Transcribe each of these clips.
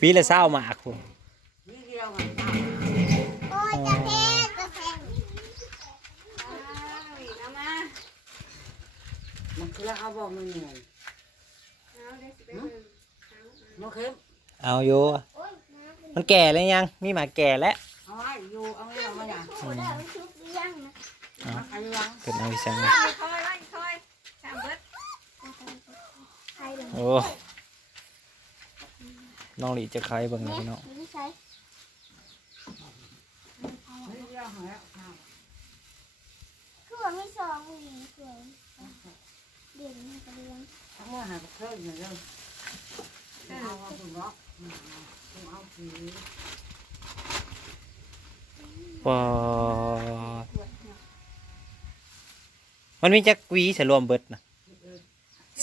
ปีละเศร้าหมากคุณนี่เดียวมันเอาโอ้ยจะแพงจะแพงเอามามันคือเอาบอกมันเหนื่อยเอาได้สิไปเบิ่งมันเข้มเอาอยู่โอ้ยน้ำมันแก่แล้วยังมีหมาแก่แล้วเอาไว้อยู่เอาไว้เอาไว้อย่างโอ้ยได้มันชุบเลี้ยงนะมาใครวางเกิดเอาอีสังคอยไว้คอยสามเบิดใครเลยโอ้ น้องหลีจะคายเบิ่งหน่อยพี่น้องไม่ใช่นี่เดียวหายเอาคือว่าไม่สองหวีคือเดี๋ยวนี้จะเลี้ยงทั้งหมดหายไปเครื่องอย่างเดียวเอาเอาถุงล็อกถุงเอาผีปอมันมีจักหวีฉรวมเบิดนะ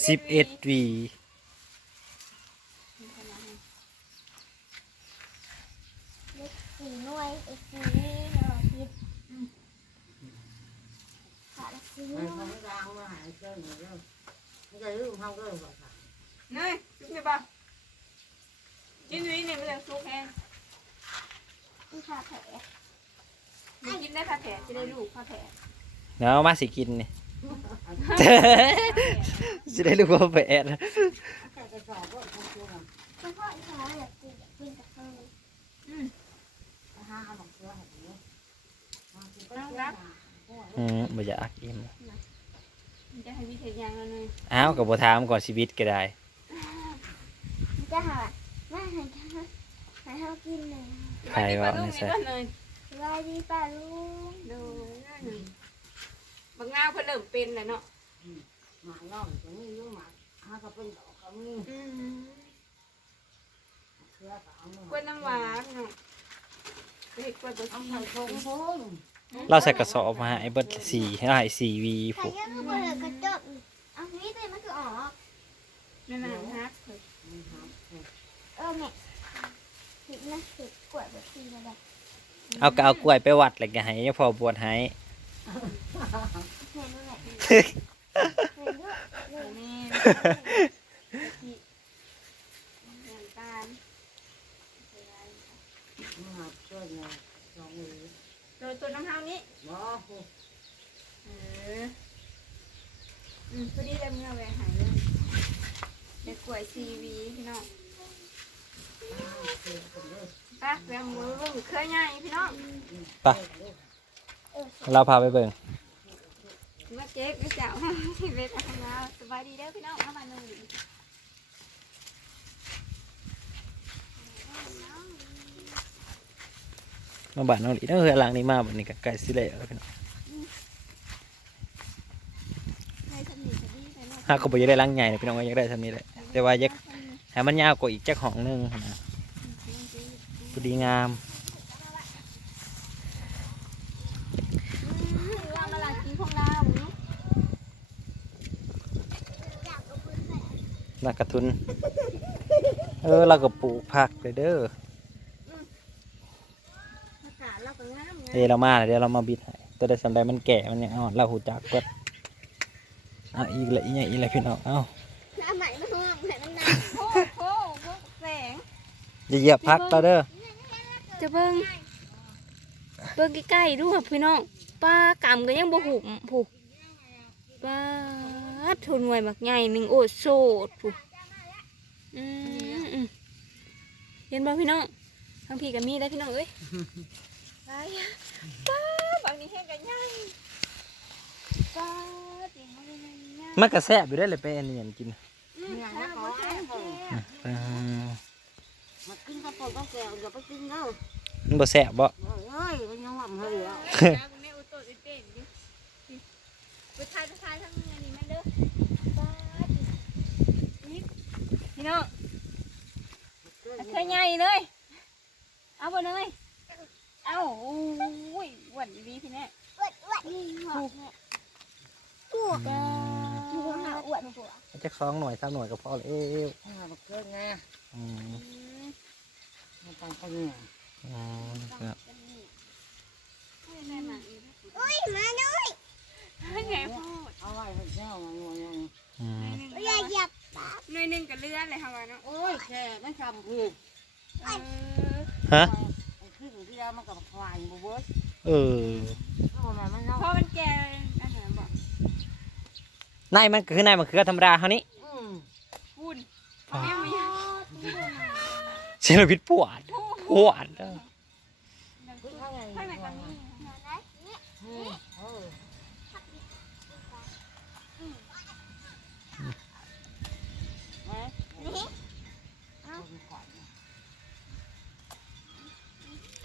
สิบเอ็ดหวี เล็กสี่หน่วยเอ็กสี่นี่เนาะพิษขาดสี่ห ไอ้ น่วย คนไม่ล้างมาหายเครื่องอย่างเดียวไม่ใช่ลืมเขาก็เลยบอกค่ะ เน ยซุกเนี่ยป่ะกินนี่เนี่ยมันจะซุกแห้งที่ขาแผลมีกินได้ผ้าแผลจะได้ลูกผ้าแผลเดี๋ยวเอามาสิกินนี่ จะได้รู้ว่าแปดแค่กระสอบก็ทำตัวมันเฉพาะที่เขาอยากกินอยากกินกับเขาห้าเอาบอกเสื้อให้ดูมากินก็ได้ อืมบ่อยากอิ่มมันจะให้วิธียางแล้วเนยอ้าวกับบ่ถามก่อนชีวิตก็ได้มันจะหาว่าให้เขาให้เขากินเลยใครว่าลูไม่กใช่นี่ก็เนยสบายดีป้าลุงดูหนึ่งบางงาเพิ่นเริ่มเป็นแล้วเนาะหมาย่อมจะมียุ่งหมาห้าก็เป็นดอกก็มีอืมเสื้อก็เอากล้วยน้ำหวานเนาะไปเฮ็ดกล้วยบดเอาชีใส่ทงทง เราใส่กระสอบมาให้เบิดสี่ให้เราให้สี่วีใครผูกก็คือบ่เหลือกระจกเอานี้เลยมันคือออกนั่นน่ะฮักเออแม่ผิดนะผิดกวดแบบทีมาแบบเอาก็เอากล้วยไปวัดเลยก็ให้ยังพอบวชให้เห็นไหมเห็นด้วยเลย นี่น้ำตาล มาเสื้อเนี่ยลองดู โดยตัว น้ำเฮานี้บ่กูเอออืมพอดีได้เมื่อแหวหายเลยเด็กกล้วยซีวีพี่น้องเสื้อคนเด้อไปแหวมือเบิ่งเคยใหญ่พี่น้องไปเราพาไปเบิ่งมาเจ๊กไม่เจ้าเวททำงานสบายดีเด้อพี่น้องเอามาหนึ่ง มาบ้านน้องหลีน้องเฮือหลังนี้มาบัดนี้ก็ใกล้สิแล้วพี่น้องให้ทำหนีคดีไปเนาะหากก็บ่อยากได้หลังใหญ่นะพี่น้องก็อยากได้เท่านี้แหละแต่ว่าอยากให้มันยาวกว่าอีกจักห้องหนึงนะพอดีงามเรามาลากินของเราเนาะนักกระทุน เออเราก็ปลูกผักเลยเด้ออากาศเราก็งามไง เดี๋ยวเรามาแล้วเดี๋ยวเรามาบิดให้ตัวได้สำได้มันแก่มันยังอ่อนเราหูจักกดเอาอีกละอีกอย่างอีกละพี่น้องเอาน้ำใหม่มันห้องแต่มันหนักโอ้โหพวกแสงอย่าเหยียบพักเราเด้อจะเบิ่งเบิ่งใกล้ๆดูครับพี่น้องปลากำก็ยังบ่หุบผูกปลาทุนหน่วยบักใหญ่หนึ่งโอ้โสดผูกอืมอืมเห็นบ่พี่น้องทั้งพี่กับมีได้พี่น้องเอ้ยไป ปลาบางนี้แห้งกันใหญ่ปลาเดี๋ยวมันใหญ่มันก็แซ่บอยู่ได้อเลยไปอันนี้อันกินเนี่ยนะขอให้ผมอืมมากินข้าวต้มต้องแก้วอย่าไปกินเด้อมันบ่แซ่บบ่เอ้ยมันยังหลับเฮ้ยอะแม่อุตโตอุเต้นอยู่ไปทายไปทายทั้งเงินนี่แม่เด้อพี่น้องเคยใหญ่เลยเอาบ่เลย เอ้าโอ้ยหวันดีพี่แน่อวดอวดนี่หอกเนี่ยอวดหัวหาอวดหัวจักสองหน่วยสามหน่วยก็พอแล้วถ้ามาเกิดไงอืมมันต้องไปเนี่ยอืมครับอุ้ยมาด้วยไงพูดเอาไว้ให้เจ้ามันยังอืมอย่าเหยียบปากหน่วยหนึ่งกับเลื่อนเลยค่ะวะเนาะโอ้ยแค่ไม่ทำผิดฮะไอ้ขึ้น ที่แล้วมันกับควายบ่เบิดเออเอามามันเนาะเพราะมันแก่อันไหนบอกนายมันก็คือนายมันคือธรรมดาเท่านี้อืมวุ่นแม่ไม่อยากเชลพิษปวดปวดเด้อ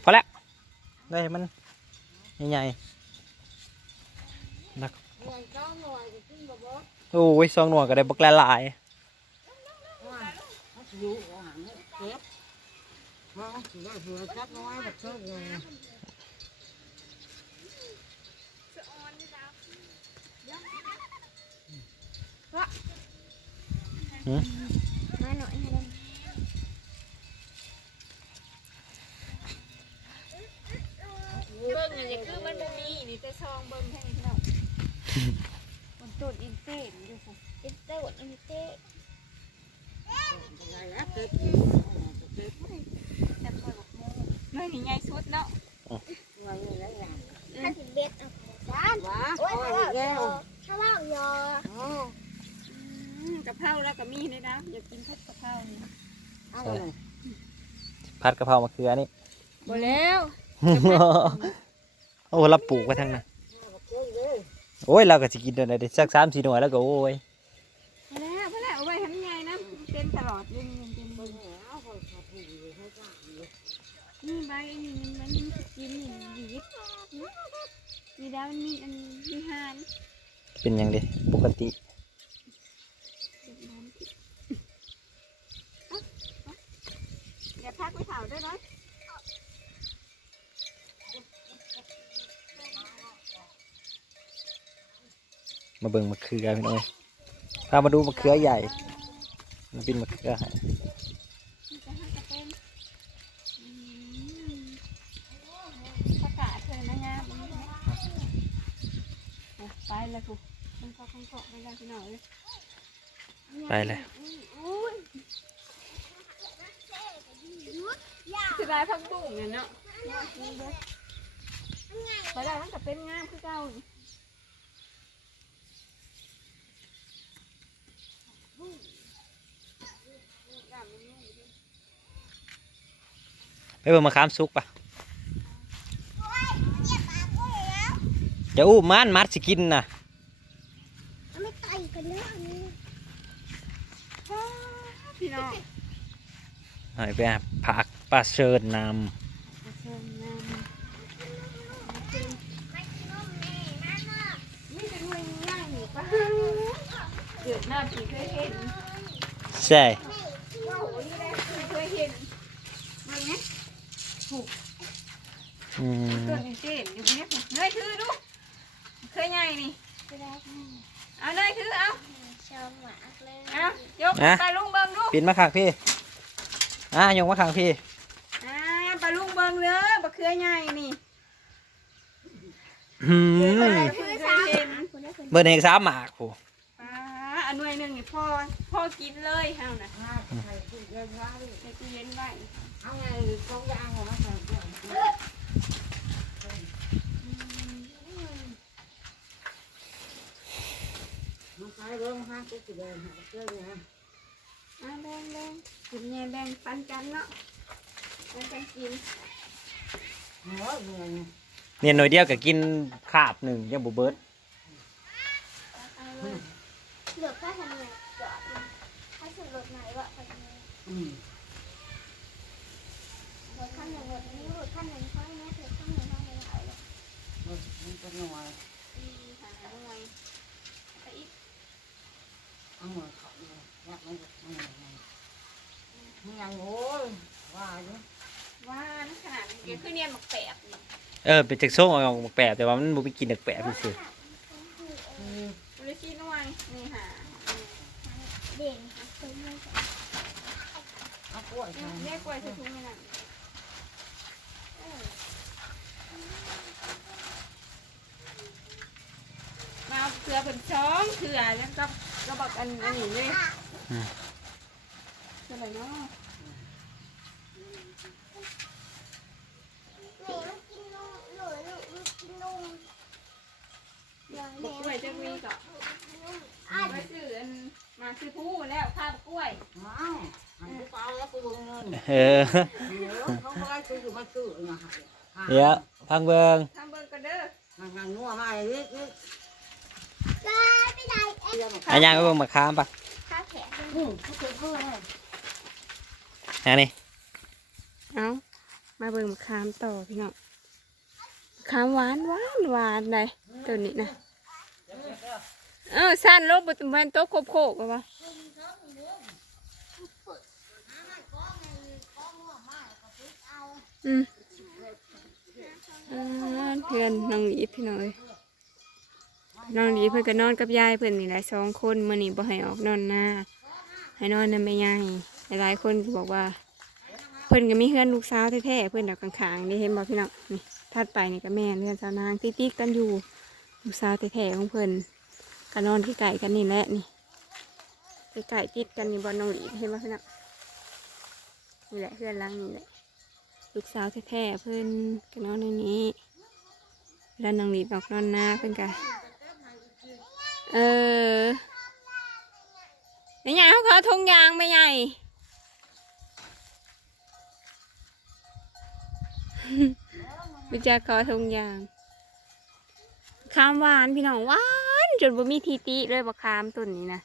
พอแล้วได้มันใหญ่เงินเก้าหน่วยก็ขึ้นบ่เบิดๆโอ้ยซองหนวดก็ได้บักละลายว่ามันสิอยู่อาหารเนี่ยเก็บมาสิได้เผื่อจัก น้อยแบบเชิดเลยมาหน่อยให้ได้เบิ้งอันนี้คือมันบ่มีนี่แต่ซองเบิ้งแค่นี้พี่น้องมันตุดอินเต้นอยู่ค่ะอินเตอร์อินเตอร์อะไรแล้วเก็บอยู่เก็บแต่คอยบอกโมน้อยนี่ใหญ่สุดเนาะเงินนี่แล้วอย่างถ้าถึงเบ็ดเอาจานว้าโอ้ยโอ้ถ้ายว่าแก้วถ้าว่ายออ๋ออืมกะเพราแล้วก็มีเลยนะอยากกินผัดกะเพรานี่เอาเลยผัดกะเพรามะเขือนี่บ่แล้ว โอ้เราปลูกไว้ทั้งนั้นเก็บเลยโอ้ยเราก็สิกินเดี๋ยวนี้สักสามสี่หน่วยแล้วก็โอ้ยพอแล้วพอแล้วเอาไว้ให้มันใหญ่นะมันเป็นตลอดเลยมันเป็นเบิ่งแล้วคนขับผู้อยู่ให้จ้างอยู่นี่ใบนี่มันมันกินนี่ดีดมีดาวมันมีอันมีหานเป็นหยังดิปกติเดี๋ยวพักไปเผาได้ไหม มาเบิ่งมะเขือพี่น้อยพามาดูมะเขือใหญ่มันเป็นมะเขือให้นี่จะให้กระเป็นอืมประกาศเลยนะงามอันนี้นะโอ้ไปแล้วกูมันก็คงเกาะไปแล้วพี่น้องเลยไปเลยคือได้พักบุ้งเนี่ยเนาะไปได้มันก็เป็นงามคือเก่า ไปเบิ่งมะขามสุกปะจะอู้มันมัดสิกินน่ะไม่ไต่กันเนื้ออันนี้พี่น้องให้ไปหาผักปลาเชิญนเชิญนำไม่กินนมแม่มาเนาะนี่เป็นเมืองย่างอยู่ปะเกิดหน้าผีเคยเห็นำใช่ ว้าวนี่ได้ผีเคยเห็นมันไหม อืมตัวนี้เจ็บอยู่เนี่ยเนยถือดูเคยไงนี่ไม่ได้เอาเนยถือเอาชอบหมากเลยเอายกไปลุงเบิงดูปินมาขางพี่อะยงมาขางพี่อ่าไปลุงเบิงเลยบะเคยไงนี่หืมเคยเห็นคุณได้คุณเบอร์หนึ่งสามหมากโหอ่าอันหน่วยหนึ่งนี่พ่อพ่อกินเลยเฮานะห้าใส่ตู้เย็นไว้ในตู้เย็นไว้ เอาไงสองยางของมันใส่เพื่อนมันใส่เริ่มห้าตัวสีแดงหาเจ้าเนี่ยอ่าแบ่งแบ่งกินแย่ยแบ่งปันกันเนาะปันกันกินหัวเงินเนี่ยหน่อยเดียวก็กินคาบหนึ่งยังบุเบิร์ดเหลือแค่ทำไงจอดถ้าสุดรถไหนวะไปทำไง อืม รถขั้นหนึ่งรถ นี้รถขั้นหนึ่งข้างนี้รถขั้นหนึ่งข้างนี้เอาเลยมันเป็นหน่วยอืมหาหน่วยไปอีกเอาหน่วยเขาเนี่ยเนี่ยมันมันมันยังโอ้ยว่าอยู่ว่านี่ขนาดนี้คือเนียนหมักแปบนี่เออเป็นจากส้มเอาออกแปะแต่ว่ามันบุไปกินจากแปะพี่สิอืมบริชีหน่วยนี่หาเด่นค่ะคุณไม่ใช่เอากล้วยอืใส่มเรียกกล้วยใส่ถุงนี่น่ะ เป็นช้องเขื่อแล้วก็ก็บอกอันอันนี้เลยอืม จะไปเนาะแม่มันกินนมหนูหนูมันกินนมอย่างบแม่กกล้วยจะมีก่กินนมอันไปซื้ออันมาซื้อผู้แล้วข้าวกล้วยอ้าวอันกูเปล่าแล้วกูลงเงินเออเดี๋ยวเขาบอกให้กูอยู่มาซื้อมองอะค่ะเดี๋ยวพังเบิงทำเบิ่งก็เด้อ งานงานงัวมาเลยนิดนิด อ๊ะเรียนอันยังไปเบิ่งมาค้ามปะอันนี้เอามาเบิ่งมะขามต่อพี่น้องมะขามหวานหวานหวานเลยตัวนี้นะเออสั้นลบบุตรมันโต๊ะโคบโคกเลยวะอืมเพื่อนน้องหลีพี่น้อย น้องหลีเพื่อนก็นอนกับยายเพื่อนนี่แหละสองคนมื่อนี้บ่ให้ออกนอนหน้าให้นอนนั่นไม่ยายหลายคนก็บอกว่า เพิ่อนก็มีเพื่อนลูกสาวแท้ๆเพิ่อนดอกข้างๆนี่เห็นบ่พี่น้องนี่ถัดไปนี่ก็แม่เพื่อนสาวนางติ๊กกันอยู่ลูกสาวแท้ๆของเพิ่อนก็นอนใกล้ๆกันนี่แหละนี่ใกล้ๆติดกันนี่บ่น้องหลีเห็นบ่พี่น้องนี่แหละเพื่อนหลังนี่แหละลูกสาวแท้ๆเพิ่อนก็นอนในนี้แล้วน้องหลีบอกนอนหน้าเพิ่อนก็ เออไม่ใหญ่เขาขอทงยางไม่ใหญ่วิจารกอทงยางคามหวานพี่น้องหวานจนบ่มีทีติเลยบักคามต้นนี้นะ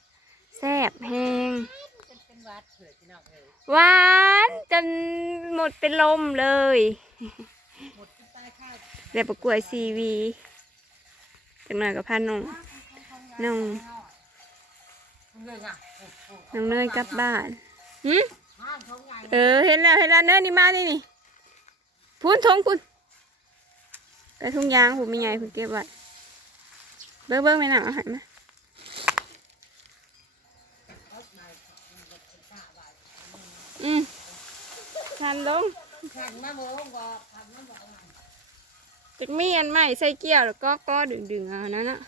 แซ่บแหงหวานจนหมดเป็นลมเลยแล้วประกวดซีวีจังหน่อยกับพันนง น้องน้องเนยกลับบ้านหืเออเห็นแล้วเห็นแล้วเนยนี่มานี่นี่พูนทงคุณไปทุ่งยางผมมีไงคุณเก็บไว้เบิ้งเบิ้งไม่น่าเอาหายมาอืมทันลงแข่งมาก็ทำมาบอกจากมีอันใหม่ใส่เกี่ยวแล้วก็ก็ดึงดึงๆเอานั่นนะ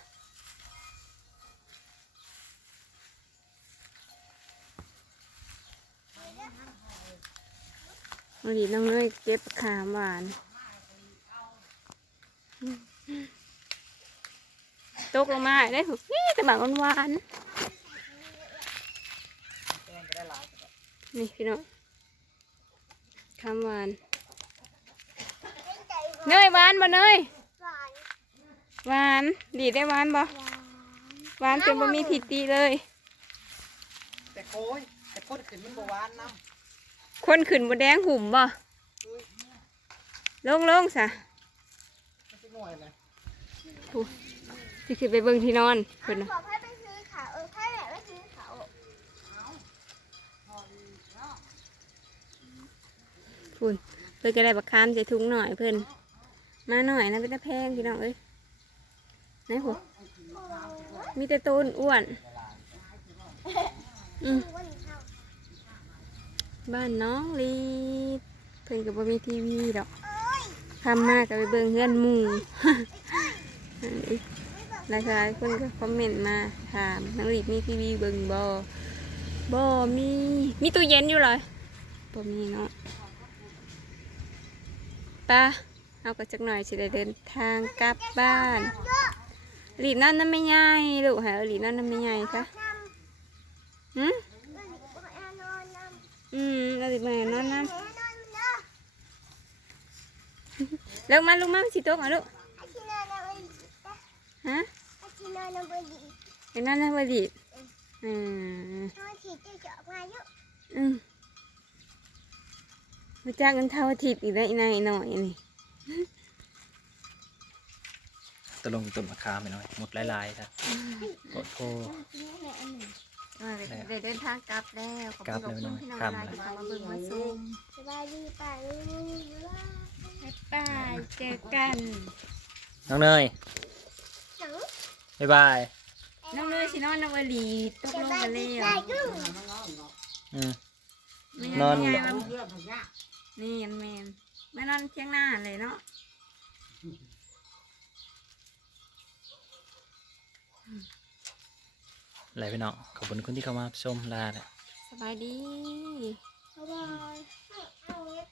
วันนี้น้องเนยเก็บขามหวานตกลงมาได้ถูกนี่แต่หมากหวานนี่พี่น้องคำหวานเนยหวานบ่เนยหวานดีได้หวานบ่หวานจนบ่มีทิตีเลย แต่โค้ยแต่คนขึ้นมันบหวานน้ คนขึ้นบ่แดงหุ่มบ่ลงลงซะำมันจะหน่ขึ้นไปเบิ่งที่นอนเพิ่นน่ะบอกให้ไปซื้อเขาเออให้แม่ไปซื้อเขาพุ่นเพิ่นก็ได้บักคามใส่ถุงหน่อยเพิ่นมาหน่อยนะเป็นตะแพงพี่น้องเอ้ยไหนหัวมีแต่ต้นอ้วนอืม บ้านน้องลีเพิ่นก็บ่มีทีวีดอกทำมากก็ไปเบิ่งเฮือนมู่อันนี้หลายคนก็คอมเมนต์มาถามน้องลีมีทีวีเบิ่งบ่บ่มีมีตู้เย็นอยู่เลยบ่มีเนาะไป้าเอาก็จักหน่อยสิได้เดินทางกลับบ้านลีนั่นนั่นไม่ใหญ่ลูกหาเอลีนั่นนั่นไม่ใหญ่ค่ะหืม วันนี้ก็ให้นอนนำ อืมเราสิมานั่นนั่นให้นอนเด้อเลิกมาลูกมาสิโต๊ะอะลูกไอ้ที่นอนนำไปดีฮะไอ้ที่นอนนำไปดีไอ้นั่นนะวดีอืมนอนที่จะเจาะมาเยอะอืมมาจ้างกันเท่าอาทิตย์อีกได้วอีกหน่อยหน่อยนี่ตะลงต้นมะขามไปหน่อยหมดหลายๆครับโอ้โห เดี๋ยวเดินทางกลับแล้วขอบกลัคุบณแล้วพี่น้องครับหลายที่เข้ามาเบิ่งมาซุ่มสบายดีป่ะลูกบ๊ายบายเจอกัน น้องเนยหนังบ๊ายบาย น้องเนยสินอนนวลีตกสลงบายกันดีแล้วป่ะลูกอืมไม่นอนไม่เไงวะพื่อนผมเนี่ยนี่อันแมนไม่นอนเที่ยงหน้าเลยเนาะ อะไรพี่น้องขอบคุณคุณที่เข้ามาชมลาเลยสบายดีสบายเอาเล็บ